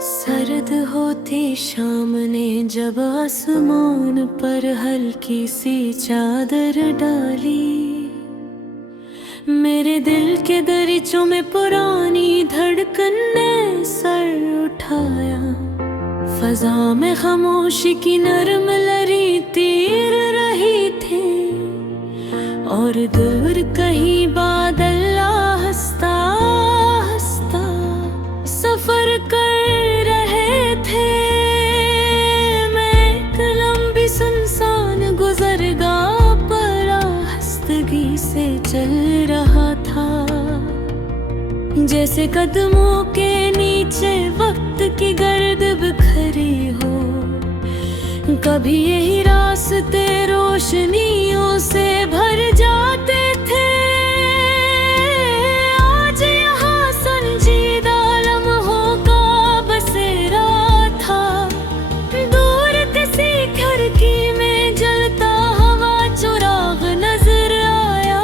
सर्द होती शाम ने जब आसमान पर हल्की सी चादर डाली, मेरे दिल के दरीचों में पुरानी धड़कन ने सर उठाया। फजा में खामोशी की नरम लरी तीर रही थी, और दूर कहीं बादल हंसता हंसता सफर कर रहे थे। मैं एक लंबी सुनसान गुजरगाह पर आहिस्तगी से चल रहा था, जैसे कदमों के नीचे वक्त की गर्द बिखरी हो। कभी यही रास्ते रोशनियों से भर जाते थे, आज यहाँ संजीदा लम्हों का बसेरा था। दूर किसी खिड़की में जलता हवा चुराग नजर आया,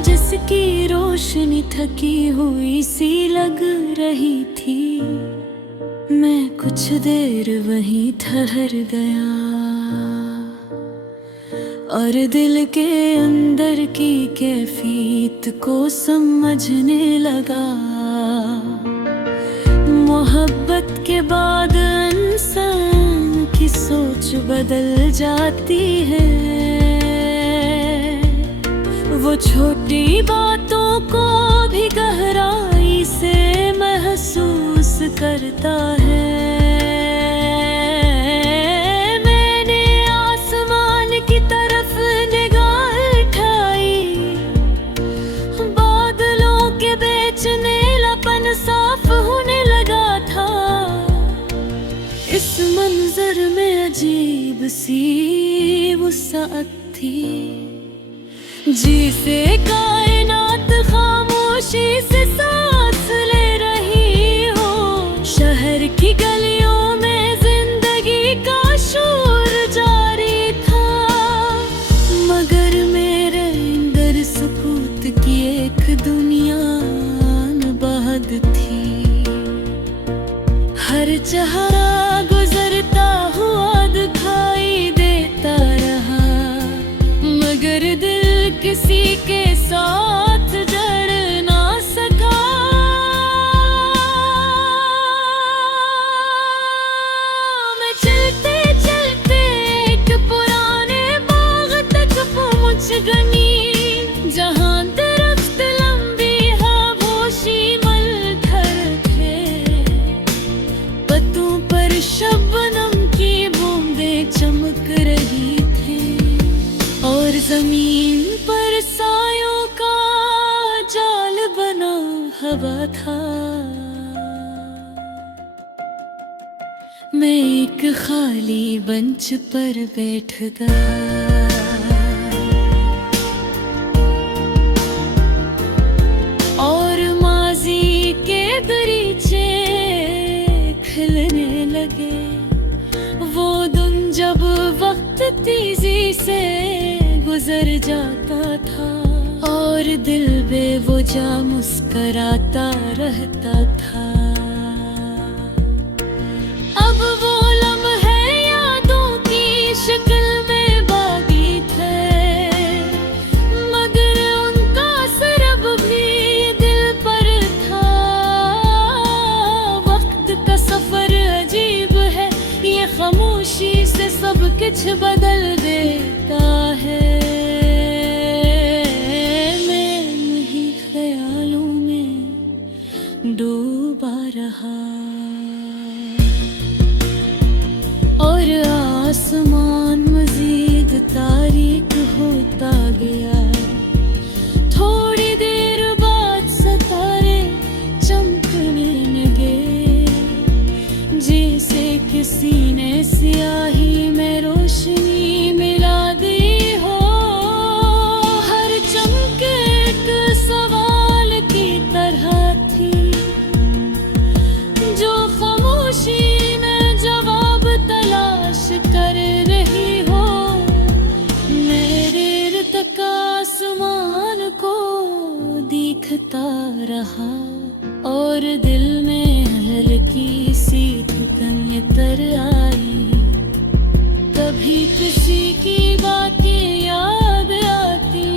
जिसकी रोशनी थकी हुई सी लग रही थी। मैं कुछ देर वहीं ठहर गया और दिल के अंदर की कैफियत को समझने लगा। मोहब्बत के बाद इंसान की सोच बदल जाती है, वो छोटी बातों को भी गहराई से महसूस करता है। मैंने आसमान की तरफ निगाह उठाई, बादलों के बीच नीलापन साफ होने लगा था। इस मंजर में अजीब सी वुसअत थी, जिसे कायनात खामोशी से सांस ले रही हो। शहर की गलियों में जिंदगी का शोर जारी था, मगर मेरे अंदर सुकूत की एक दुनिया आबाद थी। हर चेहरा गुजरता हुआ दिखाई देता रहा, मगर दिल किसी के साथ जड़ ना सका। मैं चलते चलते एक पुराने बाग तक पहुंच गई, जहां दरख्त लंबी खामोशी मलखर थे। पत्तों पर शबनम की बूंदें चमक रही थी, और जमीन पर सायों का जाल बना हवा था। मैं एक खाली बेंच पर बैठ गया, और माजी के दरीचे खिलने लगे। वो दिन जब वक्त तेजी से गुजर जाता था, और दिल बेवजह मुस्कराता रहता था। अब वो लम्हे यादों की शक्ल में बागी थे, मगर उनका असर अब भी दिल पर था। वक्त का सफर अजीब है, ये खामोशी से सब कुछ बदल देता है। मैं वही ख्यालों में डूबा रहा, और आसमान मजीद तारीक होता गया। थोड़ी देर बाद सितारे चमकने लगे, जैसे किसी ने स्याही में रोशनी मिला दी हो। हर चमक एक सवाल की तरह थी, जो खामोशी में जवाब तलाश कर रही हो। मेरे इर्तिका आसमान को देखता रहा, और दिल में हल्की सी धुकन तर आई। कभी किसी की बातें याद आती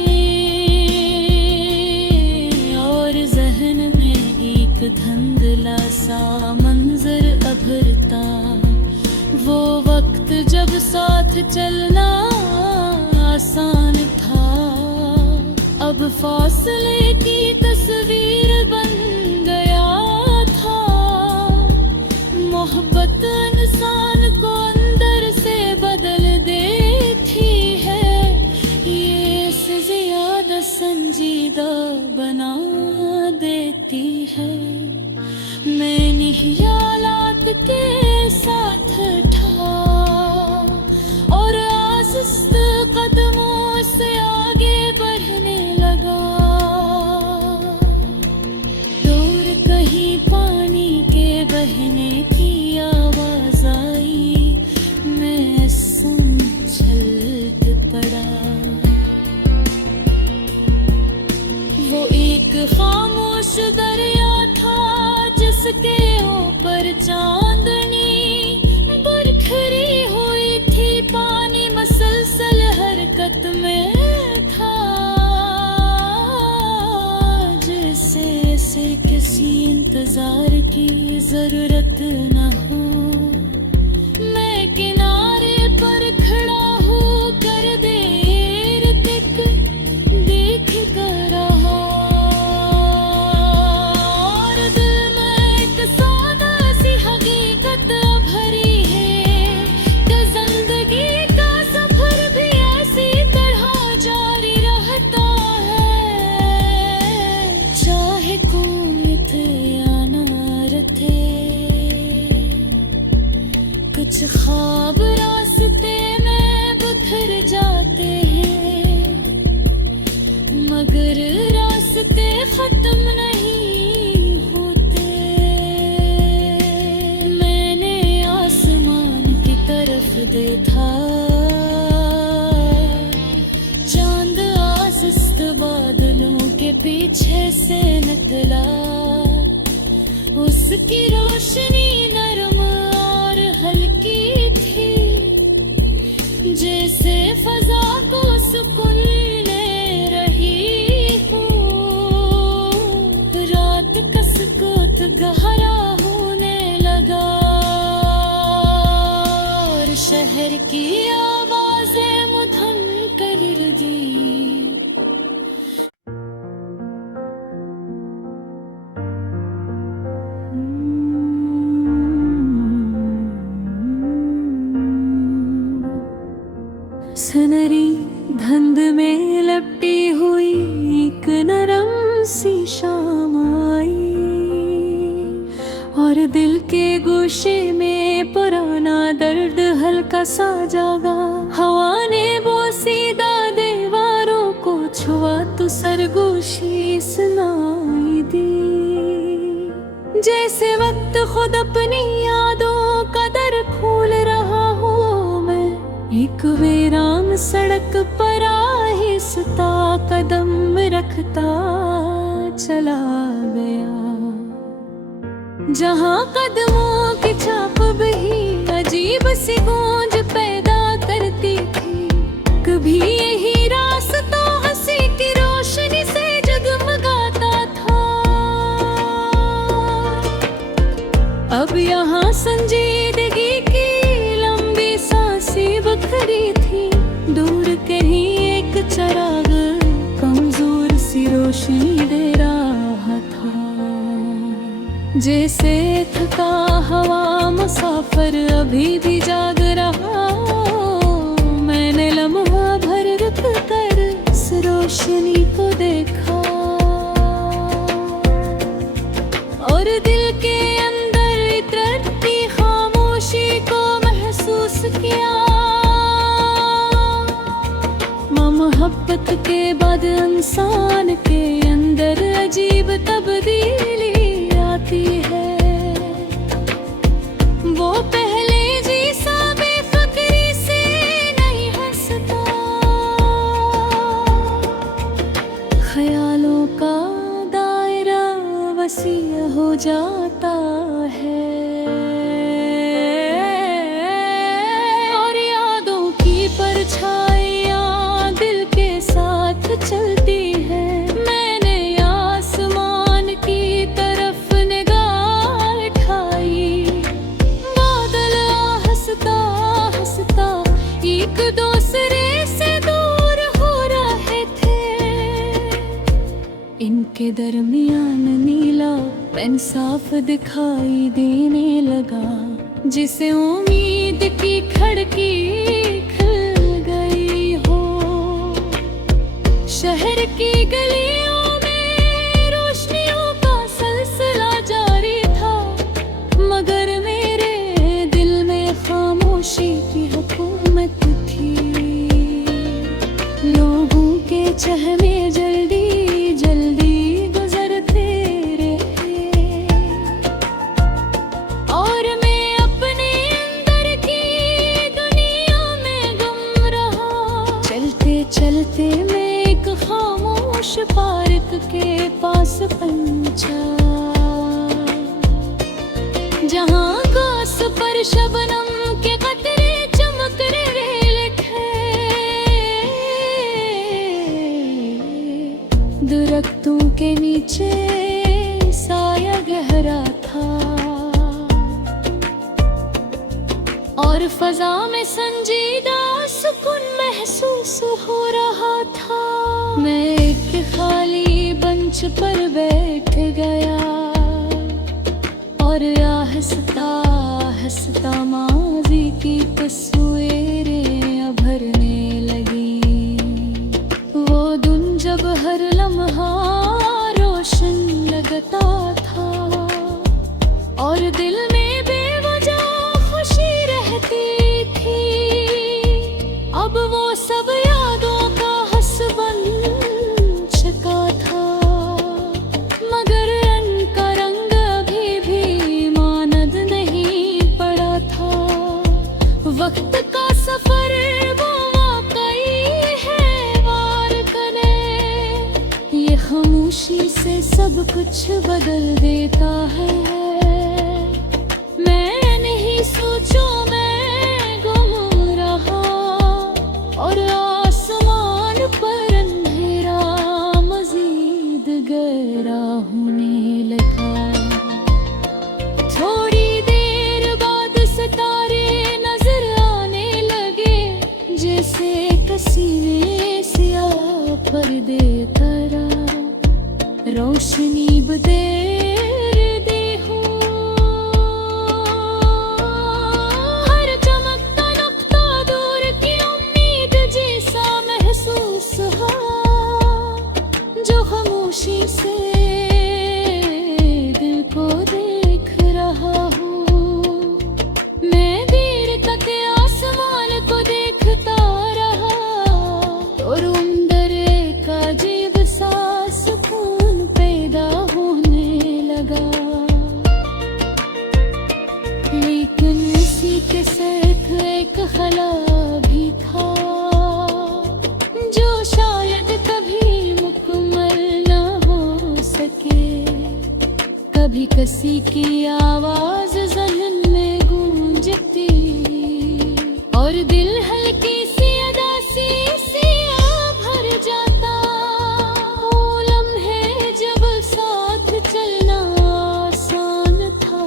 और जहन में एक धुंधला सा मंजर अभरता। वो वक्त जब साथ चलना आसान था, अब फासले की तस्वीर बन गया था। मोहब्बत इंसान को अंदर से बदल देती है, ये से ज्यादा संजीदा बना देती है। मैंने हालात के साथ था और आहिस्त कदमों से आगे बढ़ने लगा। दूर कहीं पानी के बहने की आवाज आई, मैं सुन चल पड़ा। वो एक खामोश दरिया था जिसके ऊपर चांदनी बरखरी हुई थी। पानी मसलसल हरकत में था, जैसे से किसी इंतजार की जरूरत न हो। मैं किनारे पर खड़ा हूँ कर देर तक देख कर रहा, और दिल में एक सादा सी हकीकत भरी है कि जिंदगी का सफर भी ऐसी तरह जारी रहता है, चाहे कोई थे या ना रथे। कुछ ख्वाब रास्ते में बिखर जाते हैं, मगर रास्ते खत्म नहीं होते। मैंने आसमान की तरफ देखा, चांद आसिस्त बादलों के पीछे से निकला। उसकी रोशनी नरम और हल्की थी, जैसे फजा को सुकून ले रही हो। रात का सुकूत गहरा होने लगा और शहर की आवाजें मधुम कर दी। सुनहरी धुंध में लपटी हुई एक नरम सी शाम आई, और दिल के गोशे में पुराना दर्द हल्का सा जागा। हवा ने बोसीदा दीवारों को छुआ तो सरगोशी सुनाई दी, जैसे वक्त खुद अपनी यादों का दर खोल रहा हूँ मैं। एक वीरान सड़क पर आहिस्ता कदम रखता चला गया, जहाँ कदमों की छाप भी अजीब सी गूंज पैदा करती थी। कभी यही रास्ता हंसी की रोशनी से जगमगाता था, अब यहाँ संजीदगी की लंबी सांसें बखरी थी। दूर कहीं एक चिराग कमजोर सी रोशनी दे रहा था, जैसे थका हवा मुसाफिर अभी भी जाग रहा। मैंने लम्हा भर रुक कर इस रोशनी को देखा, और दिल के अंदर इतरती खामोशी को महसूस किया। मोहब्बत के बाद इंसान के अंदर अजीब तब्दीली आती है। वो पहले जैसा बेफिक्री से नहीं हंसता, ख्यालों का दायरा वसीय हो जाता है। और यादों की परछाइयाँ दिल के साथ चलती है। मैंने आसमान की तरफ निगाह उठाई, बादल हंसता हंसता एक दूसरे से दूर हो रहे थे। इनके दरमियान नीला पेन साफ दिखाई देने लगा, जिसे उम्मीद की खिड़की खुल गई हो। शहर की गलियों में रोशनियों का सिलसिला जारी था, मगर मेरे दिल में खामोशी की हुकूमत थी। लोगों के चहमे जल्दी जल्दी गुजरते रहे, और मैं अपने अंदर की दुनिया में गुम रहा। चलते चलते मैं एक खामोश पार्क के पास पहुंचा, जहाँ घास पर शबनम के कतरे चमक रहे थे। दरख्तों के नीचे साया गहरा था, और फजा में संजीदा सुकून महसूस हो रहा था। मैं एक खाली बेंच पर बैठ गया, और आहिस्ता आहिस्ता माज़ी की तस्वीरें उभरने लगी। वो दिन जब हर लम्हा रोशन लगता था, और दिल में बेवजह खुशी रहती थी। अब वो सब यादों का हसबन चका था, मगर उनका रंग अभी भी मानद नहीं पड़ा था। वक्त का सफर वो वाकई है वार कने, ये खामोशी से सब कुछ बदल देता है। मैं नहीं सोचो मैं गुम रहा, और आसमान पर अंधेरा मजीद गहरा होने लगा। थोड़ी देर बाद सितारे नजर आने लगे, जैसे किसी ने स्याह पर्दे करा रोशनी बदेर दे हो। हर चमकता नुक्ता दूर की उम्मीद जैसा महसूस हो, जो खामोशी से दिल को देख रहा हूँ। मैं देर तक आसमान को देखता रहा, और अंदर एक अजीब सा सुकून पैदा होने लगा। लेकिन इसी के साथ एक खला भी था, जो शायद कभी मुकम्मल न हो सके। कभी किसी की आवाज जहन में गूंजती, और दिल हल्की सी अदासी से भर जाता। वो लम्हे जब साथ चलना आसान था,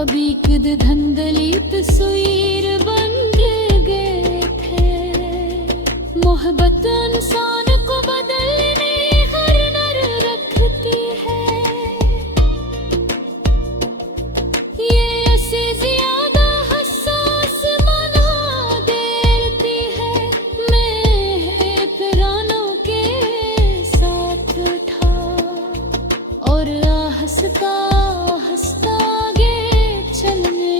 अब एक धुंधली तस्वीर बन गए थे। मोहब्बत इंसान को बदलने हर नर रखती है, ये ऐसे ज्यादा हसास मना देती है। मैं पुरानों के साथ था, और हंसता हंसता आगे चलने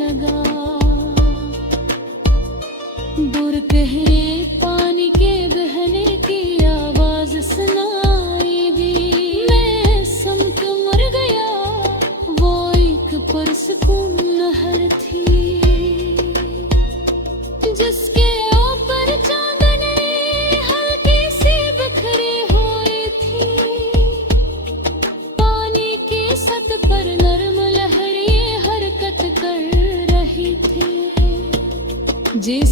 लगा। दूर गहरे पानी के बहने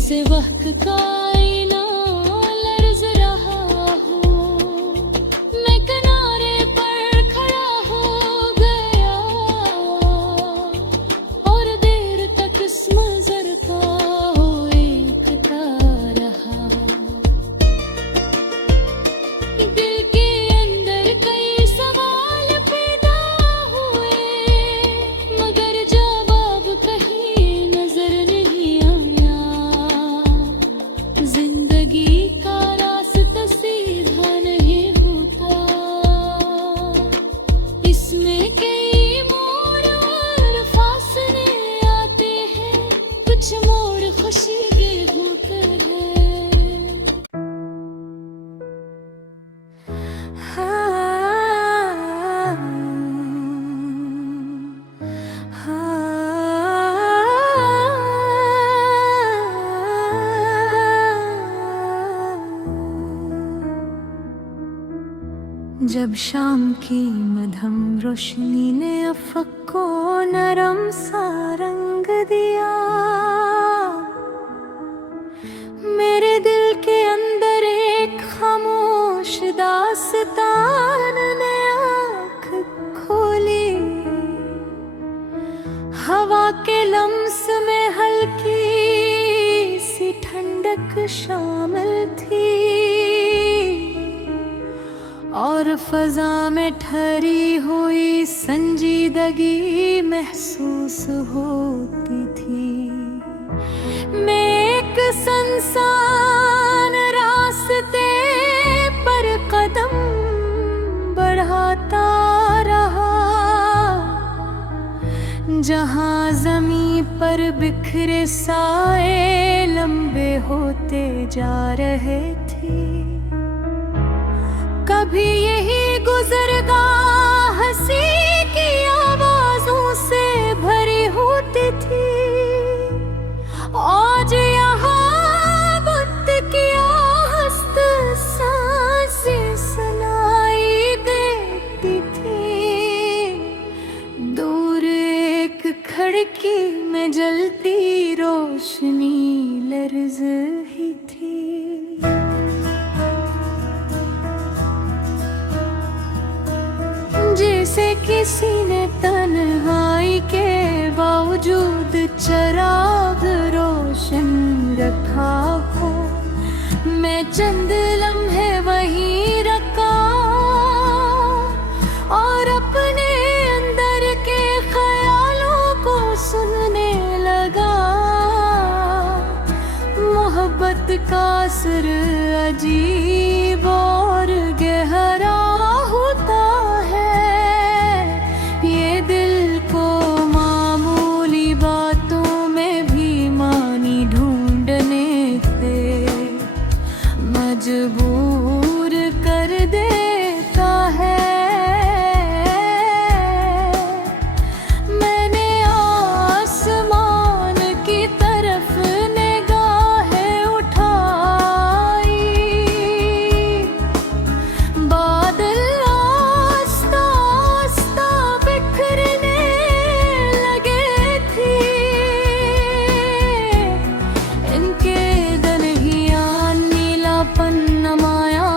जैसे वक्त का आईना लर्ज रहा हो। मैं किनारे पर खड़ा हो गया और देर तक इस मंजर का हो एकता रहा। दिल के अंदर कई सवाल पैदा हुए, मगर जवाब कहीं नजर नहीं आया। जिंदगी का रास्ता सीधा नहीं होता, इसमें कई मोड़ और फासले आते हैं। कुछ मोड़ खुशी के होते हैं। जब शाम की मध्यम रोशनी ने अफक को नरम सा रंग दिया, मेरे दिल के अंदर एक खामोश दास्तान ने आँख खोली। हवा के लम्स में हल्की सी ठंडक शामिल थी और फजा में ठहरी हुई संजीदगी महसूस होती थी। मैं एक सुनसान रास्ते पर कदम बढ़ाता रहा, जहां ज़मीं पर बिखरे साए लंबे होते जा रहे थे। कभी यही गुजरगाह हंसी की आवाजों से भरी होती थी, आज यहाँ वक्त की आहस्त सांसें सुनाई देती थी। दूर एक खिड़की में जलती रोशनी लर्ज ही थी। जैसे किसी ने तन्हाई के बावजूद चिराग रोशन रखा हो। मैं चंद लम्हे वहीं रखा और अपने अंदर के ख्यालों को सुनने लगा। मोहब्बत का असर अजीब और गहरा होता है। ये दिल को मामूली बातों में भी मानी ढूंढने से मजबूर कर देता है। मैंने आसमान की तरफ निगाहें उठाई, बादल आस्ता आस्ता बिखरने लगे थे। इनके दनहियां नीलापन नमाया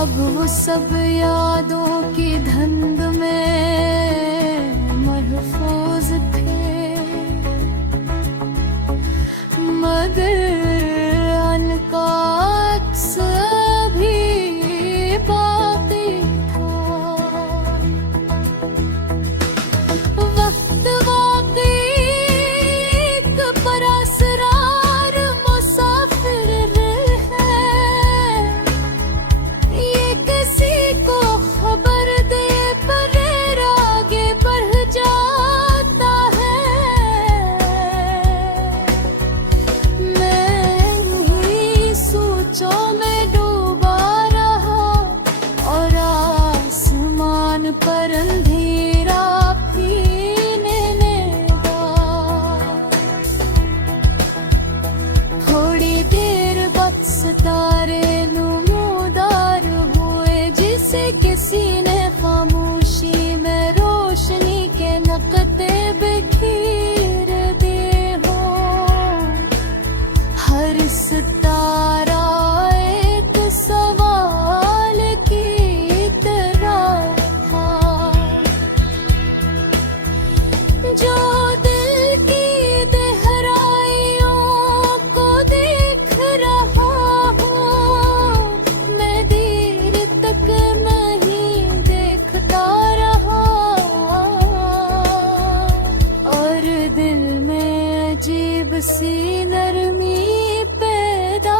अब वो सब यादों की धुंध में महफूज थे, मगर उनका अक्स भी बाकी था। वक्त वाकई एक परअसरार मुसाफिर है, ये किसी को खबर दे पर आगे बढ़ जाता है। मैं सोचों में डूबा रहा और आसमान पर अंधेरा फीने लगा। थोड़ी देर बाद सितारे नमूदार हुए, जिसे किसी ने खामोशी में रोशनी के नक्ते बिखेर दे हो। हर सितारा एक सवाल की तरह था, जो दिल की गहराइयों को देख रहा हूँ। मैं देर तक नहीं देखता रहा और दिल में अजीब सी नरमी पैदा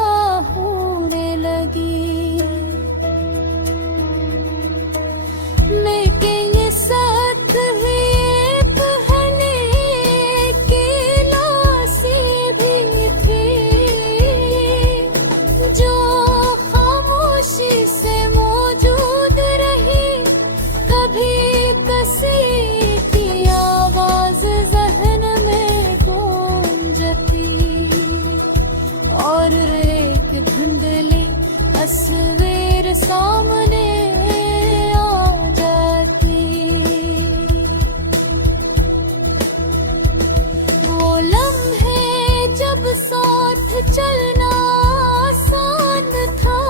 होने लगी। लेकिन ये साथ ही पहले की लाशी भी थी, जो खामोशी से मौजूद रही। कभी किसी की आवाज जहन में गूंजती और एक धुंधली तस्वीर सामने आ जाती। वो लम्हे जब साथ चलना आसान था,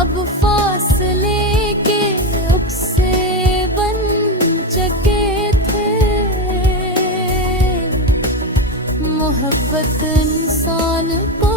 अब फासले के उपसे बन चुके थे। मोहब्बत इंसान को